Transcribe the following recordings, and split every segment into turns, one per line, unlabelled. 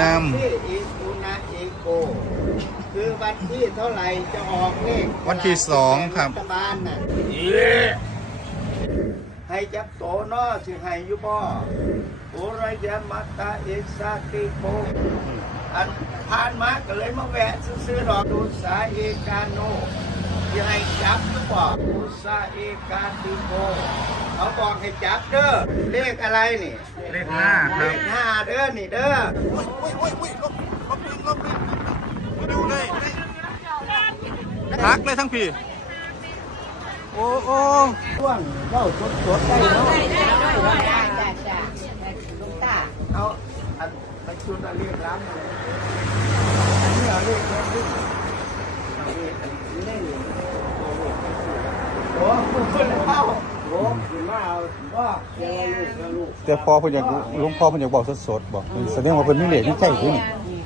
น
ที่อิสุนะเอโก คือวันที่เท่าไหร่จะออกเลข
วันที่สองครับ
รัฐบาลน่ะให้จับโตนอสิให้อยุบอโอรยามัตตาเอสาติโกอันผ่านมาก็เลยมาแวะซื้อๆดอกดูสาเอกาโน ยังให้จับอยุบอดูสาเอกาติโกเขาบอกให้จับเด้อเลขอะไรนี่ำ
เลขห้าค
เล
รับ
ขห้าเด้อนี่เด้อ
พักเลยทั้งพี่โอ้โอ้
ช่วงเข้าสดสดๆได้เนาะ
ได้จ้ะจ้ะลุงตา
เอาอันไปชุดอันเรียกล้ำเลยอันนี้เอาเรียกเรียก
แต่พอเพิ่นอยากหลวงพ่อเพิ่นอยากบอกสดๆบอกแสดงว่าเพิ่นมีเหล็กในใจเพิ่น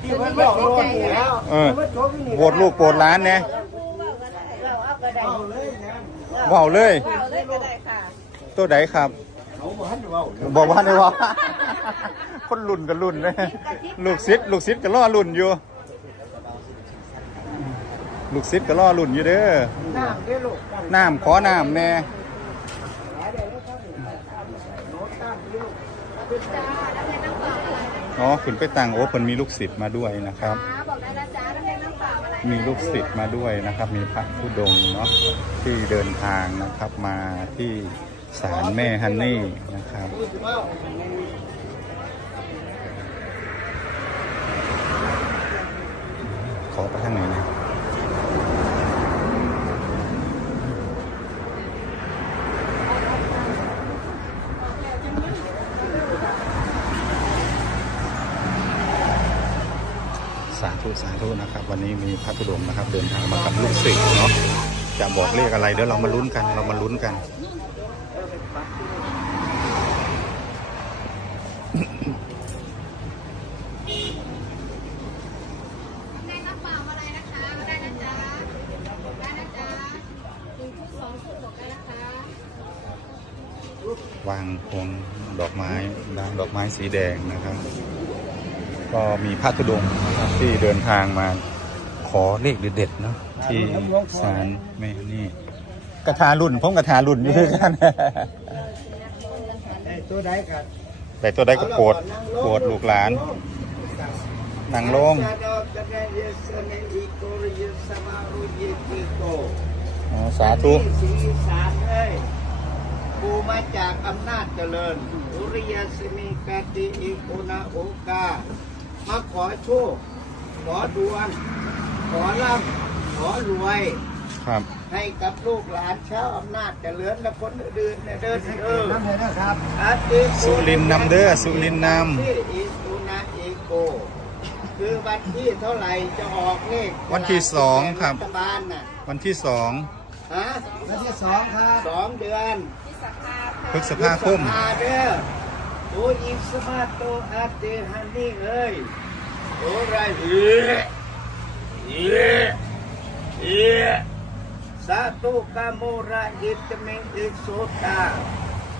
ที่มันบอกโลดอยู่แล้ว
เออ
มันจบที่นี่
โปรดลูกโปรดหล้านแน่
เนะ
เว้าเลย
เอาเลย
ตัวใดครับ
บอกว่า
ได้ว่าคนรุ่นกับรุ่นเลยลูกศิษย์ลูกศิษย์ก็รอรุ่นอยู่ ลูกศิษย์ก็รอรุ่นอยู่เด้อ
น้ำเด้อลูก
น้ำขอน้ำแน่
หาได้แล้วครับโน้ตน้ำเด้อลูก
อ๋อขึ้นไปตังโอ้เพิ่นมีลูกศิษย์มาด้วยนะครับ
บอกได้แล้วจ้าแล้วแม่น้ำเปล่าอะไร
มีลูกศิษย์มาด้วยนะครับ มีพระผู้ดงค์เนาะที่เดินทางนะครับมาที่ศาลแม่ฮันนี่นะครับ
พูดถึงว่า
ขอไปทางไหนนะ สาธุสาธุนะครับ วันนี้มีพระธุดงค์นะครับ เดินทางมากับลูกศิษย์เนาะจะบอกเลขอะไรเดี๋ยวเรามาลุ้นกันเรามาลุ้นกัน
แม่น้ำเปล่าอะไรนะคะ ได้นะจ๊ะ ได้นะจ๊ะหนึ่งชุดสองชุดบอกได้นะคะ
วางพวงดอกไม้ดางดอกไม้สีแดงนะครับ ก็มีพระธุดงค์นะครับที่เดินทางมาขอเลขเด็ดๆเนาะที่ศาลแม่นี่กระทารุ่นผมกระทารุ่นอยู่ด้วยกัน
ไอ้ตัวใดกัน
แต่ตัวได้ก็โปรดโปรดลูกหลานนั่งลง
จะดอกจะได้เยสเนอิโกริยสมารุเยติโก
อ๋อสาธุ
สีสารเอ้ยกูมาจากอำนาจเจริญอุริยสมิกาติอิโกนาโอกา มาขอโชค ขอดวง ขอร่ำขอรวย
ครับ
ให้กับลูกหลานชาวอำนาจเจริญและคนอื่นๆเนี่ยเดินเออน้ำเลยนะครับ
สุรินทร์นำเด้อสุรินทร์น
ที่อิสุนะเอโก คือวันที่เท่าไหร่จะออกเลข
วันที่สองครับ
รัฐบาลน่ะำ
วันที่สอง
ฮะวันที่สองครับสองเดือน
พฤษภาคม
พฤษภาเด้อ โออิสมาโตอาเตฮันนี่เอ้ยโอ้ไรเอ๋เอ๋เอ๋สาธุกาโมระอิตเมอิโสตา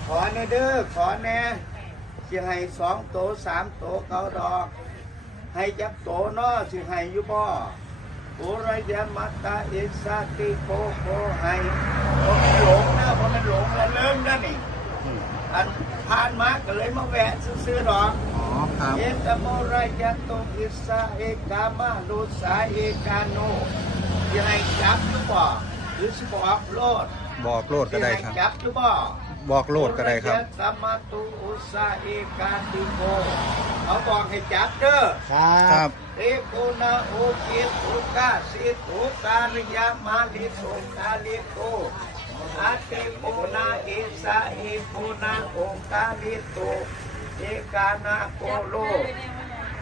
ขอแน่เด้อขอแน่สิให้สองโตสามโตเกาดอก ให้จับโตนอสิให้อยุบ่โอรยามัตตาเอสาติโกโกให้ผมมันหลงนะผมมันหลงแล้วเริ่มนะนี่อัน ผ่านมาก็เลยมาแวะซื้อๆดอก
อ๋อครับ
เอตโมรายะโตอิสาเอกามาโลสาเอกาโนยังไงจับหรือบ่หรือสิบอกโลด
บอกโลดก็ได้ครับ
สิให้จับหรือบ่
บอกโลดก็ได้ครับ
สัมมาตุอุสาเอกาติโกเขาบอกให้จับเด้อ
ครับ
เอโกนาโอเกตโอกาสิโตกาลิยามาลิโตกาลิโต อาเตโกนาเอสาเอโกนาโอกาลิโตเอกานาโกโล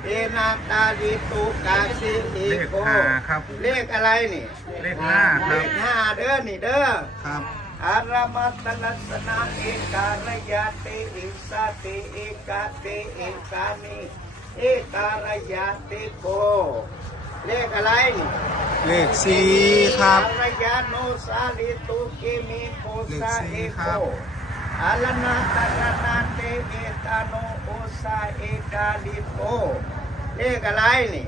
เอนาตาลิโตกาสิเอโก
เลขห้าครับ
เลขอะไรนี่
เลขห้าค
เล
รับ
ขห้าเด้อนี่เด้อ
ครับ
อารมัตลัสนาเอการยาเตอิสาเตเอกาเตเอกานิเอการยาเตโก เลขอะไรนี่
เลขสี่ครับ
อารยาโนสาลิตุกิมิ โกสา
เลขสี่
เอ
ครั
โก
บ
อาลนาตารนาเตเอตาโนโอสาเอกาลิโกเลขอะไรนี่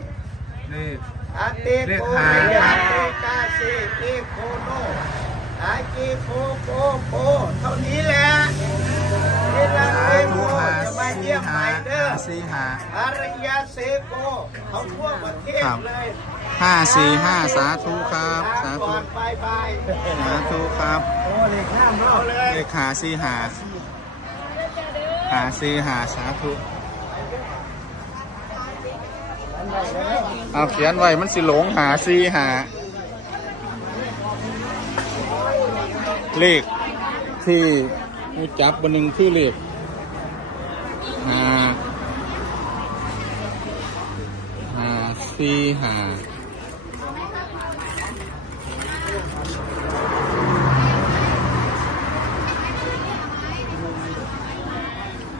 เลข
อาเต
เลข
โก
หา
อาเตกาเซเตโคโนอาเจโคโกโกเท่านี้แหละเวลา
สา
เตโก
ธุหา
จะมา
สี
เยี่ยมให
หา
ม่เด้อ
สีหา
อารยาเซโกเขาทั่วประเทศ
ครับ
เลย
ห้าสี่ห้าสาธุครับ สาธุสาธุครับ
โอ้เลขห้ามเอาเลย
เลขหาสีหาหาสีหาสาธุ เอาเขียนไว้มันสิหลงหาสี่หาเลขที่มูจับบนหนึ่งคือเลขหาหาสี่หา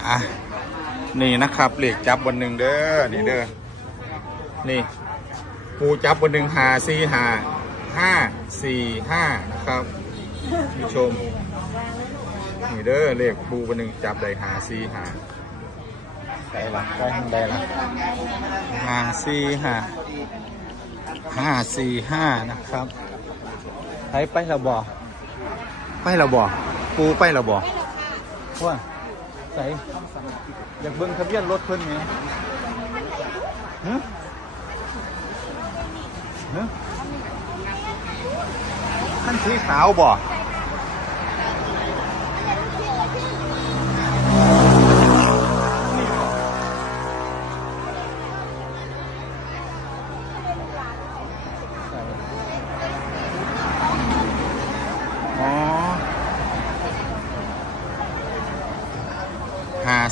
อะนี่นะครับเหล็กจับบนหนึ่งเด้อนี่เด้อนี่ปูจับบนหนึ่งหาสี่หาห้าสี่ห้านะครับผู้ชม นี่เด้อเลขปูบนหนึ่งจับได้หาสี่หาได้ละได้ทางใดละหาสี่ห้าห้าสี่ห้านะครับไปไปและบ่ไปและบ่ปูไปและบ่ว่า ใส่อยากเบิ่งทะเบียนรถเพิ่นไหมฮะฮะขั้นสีขาวบ่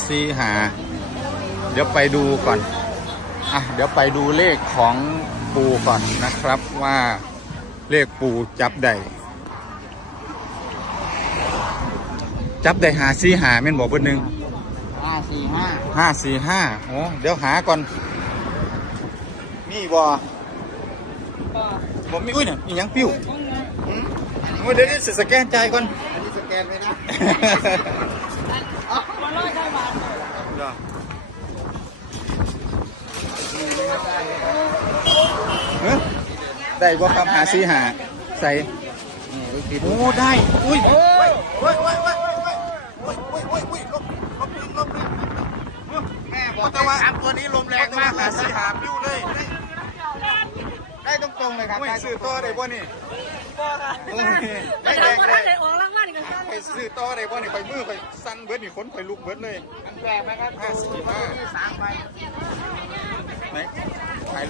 หาซีหาเดี๋ยวไปดูก่อนอะเดี๋ยวไปดูเลขของปูก่อนนะครับว่าเลขปูจับได้จับได้หาซีหาแม่นบอกเพิ่นหนึ่ง
ห้าสี่ห้า
ห้าสี่ห้าโอ้เดี๋ยวหาก่อนมีบ่ผมมีอุ้ยเนี่ยมีหยังปิ้วหืมโอ้เดี๋ยวนี้สิสแกนจ่ายก่อน
อันนี้สแกนไปนะ
ได้บ่ครับหาซีหาใส่นี่ลูกศิษย์โอ้ได้ อุ้ย
แต่ว่าตัวนี้ลมแรงมาก
หาซีหาปิ้วเลย
ได้ตรงๆเลยครับ
ได้ซื้อตัวได้บ่นี่บ่
ค่ะ
ได้แด
ง
เลยไปซื้อตัวได้บ่นี่ไปมือไปสั่นเบิดนี่ขนไปลุกเบิดเลย
อันแปลกไหมครับ
ห้าสิ
บ
ห้า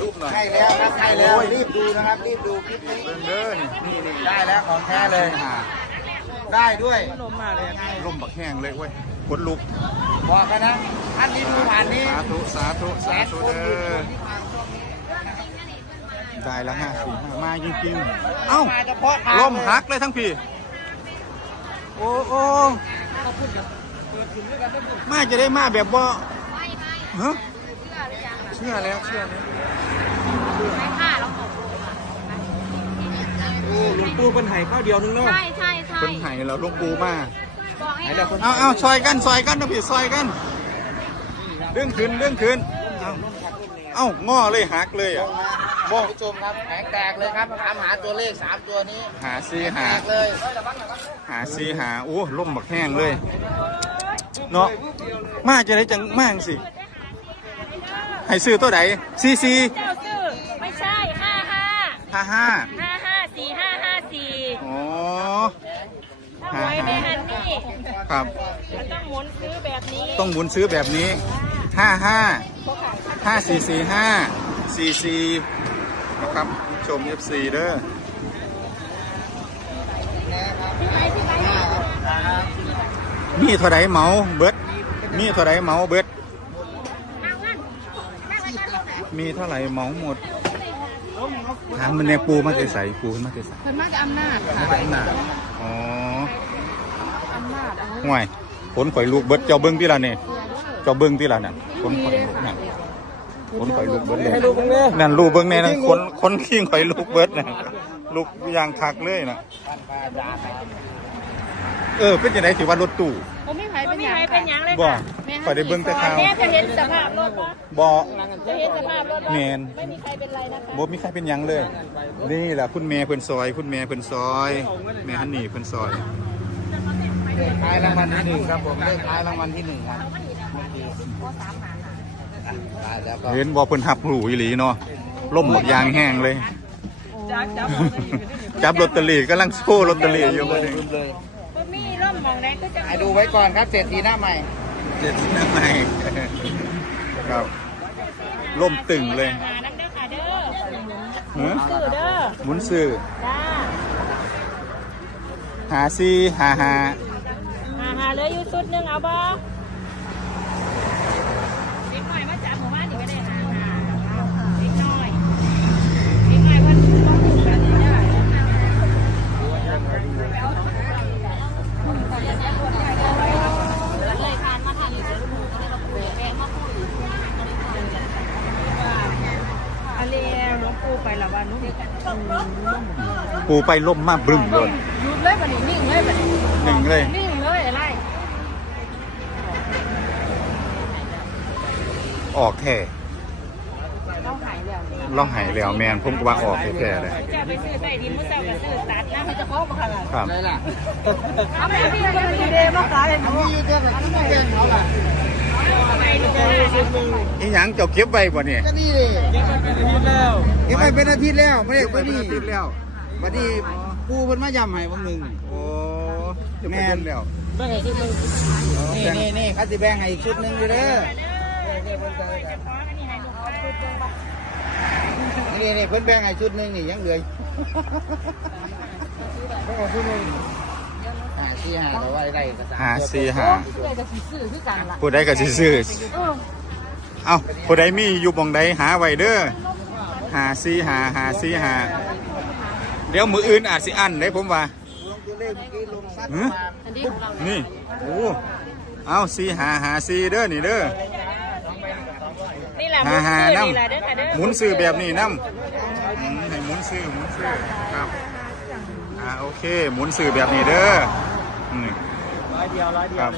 รูปหน่อย
ใช่แล้วครับใช่แล้วรีบดูนะครับรีบดูคลิปนี้
เบิ่งเด้อนี่นี่นี่
ได้แล้วของแท้เลย
หา
ได้ด้วย
ลมบักแห้งเลยเว้ยขนลุก
บอกกันนะท่านที่ดูผ่านนี้
สาธุสาธุสาธุเด้อได้แล้วห้าสี่ห้ามาจริงๆเอ้า
มาเฉพาะทาง
ลมหักเลยทั้งพี่ โอ้โอ้มาจะได้มาแบบว่า
ไม่ไม่
ฮะ
เชื่ อหรือยัง
เชื่อแล้วเชื่อแล้ว
ไม่ค่ะเราขอบคุณค่ะ
หลวงปู่เป็นไห่ข้าวเดียวนึงเนาะ
ใช่ใช่ใช่
เป็นไห้แล้วหลุงปูมา
บอกให้เรา
เอาเอาซอยกันซอยกันนะพี่ซอยกันเรื่องคืนเรื่องคืนเอาเอ้าง้อเลยหักเลยอะบอ
ท่ากนผู้ชมครับแผงแตกเลยครับถามหาตัวเลขสามตัวนี้
หาซี
แต
หาก
เลย
หาซีหาโอ้ล่มบักแห้งเลยเนาะมาจะได้จังมากสิ ให้ซื้อตัวไหนซีซี
เจ้าซื้อไม่ใช่ห้าห้า
ห้าห้า
ห้าห้าสี่ห้าห้าสี่
อ๋อ
ถ้าไว้ในฮันนี่
ครับ
มันต้องหมุนซื้อแบบนี้
ต้องหมุนซื้อแบบนี้ห้าห้าห้าสี่สี่ห้าสี่สี่นะครับชม FC เด้อมีเท่าไรเหมาเบิดมีเท่าไรเหมาเบิด มีเท่าไหร่เหมาหมดถามมันในปูมาเตใส่ปูมาเตใส่
เพิ่นมาจะอำนาจ
มาจากไหนอ๋อ
อำนาจเอา
ห่วยผลข่อยลูกเบิดเจ้าเบิ้งที่ละเนี่ยเจ้าเบิ้งที่ละนั่นผลข่อยลูกนั่นผลข่อยลูกเบิดเลย
ให้ลูกมึงเนี่ย
นั่นลูกเบิ้งเนี่ยนะคนคนขี้ข่อยลูกเบิดนะลูกอยางคักเลยนะเออเป็นยังไงถือว่ารถตู้
ร ผมไม่ใคร
ไม่
เป็น
มี
ยัง
ใครเป็นหยังเลย
บ่
ค่ะ
คอยได้เบิ่งแต่ข่าว
แม่จะเห็นสภาพรถปะ
บ่
จะเห็นสภาพรถว่า
แม่น
ไม่มีใครเป็นไรนะคะ
บ่มีใครเป็นหยังเลย นี่แหละคุณแม่เพิ่นซอย คุณแม่เพิ่นซอย แม่ฮันนี่เพิ่นซอย
เลขท้ายรางวัลที่หนึ่งครับผมเลขท้ายรางวัลที่หนึ่งครับตายแล้วก็
เห็นบ่เพิ่นหับหูอีหลีเนาะล่มหมดยางแห้งเลย จับลอตเตอรี่กำลังโชว์ลอตเตอรี่อยู่บ่นี่
ลื มเลย
ก็มีร่มมองแดงก็จะ
ให้ดูไว้ก่อนครับเศรษฐีหน้าใหม่
เจ็ดสิบห้าครับล่มตึงเลย
หาน้ำเด้อค่ะเด้อ
ฮะ
ซื้อเด้อ
หมุนซื้อ
จ้า
หาซีหาหา
หาหาเลยอยู่สุดหนึงเอาบ่เด็กหน่อยมาจากหมู่บ้านนี่ไม่ได้หาหาเด็กน้อยเด็กน้อยวันต้องถูกแบบนี้ได้
เลยทานมาทานอยู่แล้วหมูก็เลยเราคุยแกมาคุย
อันนี้หลวงปู่ไปละวันนู้น
ปูไปล่มมากบึ้มเลย
หยุดเลยบัดนี้นิ่งเลยบัดนี้
นึ่งเลย
นิ่งเลยอะไร
ออกแท้
เราหายแล้ว
เราหายแล้วแมนผมกว่าออกแท้ๆเลย
จะไปซื้อใส่ดินมื้อเช้าก็ซื้อตัดนะมันจะครบบ่ค่ะ
ครับ
ได้ล่ะ
เอาไปพี่ก็มีเดมาขายเลย
อันนี้อยู่เดือนละที่เดือนเขาล่ะ
ไปดูเลย
อีหยังเจ้าเก็บไว้บ่เนี่ย
ก็นี่เลย เก็บไปเป็นอาทิตย์แล้วเก็บไปเป็นอาทิตย์แล้วไม่ได้
เก็บ
ไป
ไว้เป็น
นี่
อาทิตย์แล้ว
บัดนี้ปูเพิ่นมาย้ำให้บางหนึ่ง
โอ้เก็บไปเบิ่งแล้ว
นี่นี่นี่เขาจะแบ่งให้อีกชุดหนึ่งอยู่เด้อนี่นี่เพิ่นแบ่งให้ชุดหนึ่งนี่ยังเหลือเพิ่นเอาชุดหนึ่งหาสี่หาแต่ว่าได้ก็สาม
หาซีหา
เลยจะสิซื้อคือกันล่ะ
ผู้ใดก็สิซื้อเอ้าผู้ใดมีอยู่บ่งใดหาไว้เด้อ หาซีหาหาซีหาเดี๋ยวมืออื่นอาจสิอั้นได้ผมว่า
ตัวเลขเมื่อกี้ลงสัก
หือ
อันนี้ของเรา
นี่โอ้เอาซีหาหาซีเด้อนี่เด้อ
นี่แหละ
หาหา
ซื้อ
น้
นี่แหละเด้อค่ะเด้อำ
หมุนซื้อแบบนี้น้ำอืมให้หมุนซื้อหมุนซื้อครับอ่าโอเค หมุนซื้อแบบนี้เด้ออืม
ร้อยเดียวร้อยเดี
ค
ยว
รับ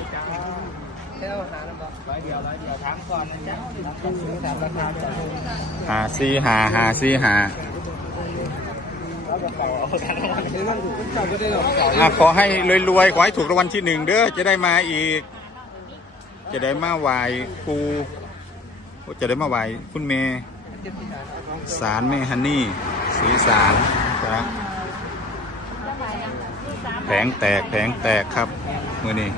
หาลำบากร้อยเดียวร้อยเดียวถามก่อนนะจ๊ะถามราคาจ้ะ
หาซีหาหาซีหา
อะ
ขอให้รวยๆ ขอให้ถูกรางวัลที่หนึ่งเด้อ จะได้มาอีก จะได้มาไหวปูจะได้มาไหวคุณเมย์สารแม่ฮันนี่ สีสารครับแผงแตกแผงแตกครับมือนี้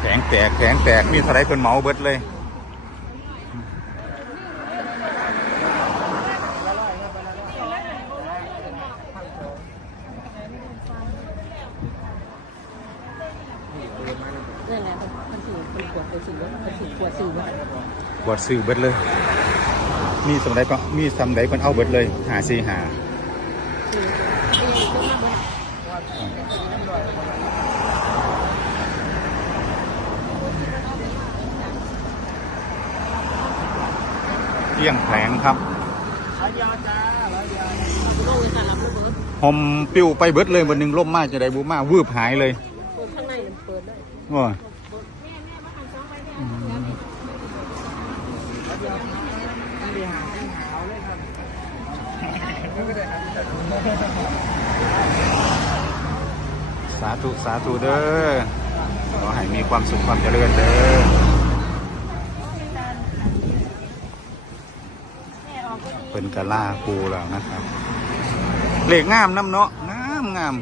แผงแตกแผงแตกมีเท่าไรเพิ่นเหมาเบิดเลย
เนี่ยแหละมันถือเป็นขวดไปสื่อมันถือขวดสื่อมัน
บอดซื้อเบิดเลย มีสำไรก็มีสำไรเพิ่นเอาเบิดเลย หาซีหา ที่ยงแผงครับ
โลกเลยค่ะรับระเบิด
หอมปิ้วไปเบิดเลยวันหนึ่งล่มมากจะได้บูมาวืบหายเลย
ข้างในมันเปิดได้
ว่าสาธุ สาธุเด้อขอให้มีความสุขความเจริญเด้อ เป็นกะล่าปูแล้วนะครับเหล็กงามน้ำเนาะงามงาม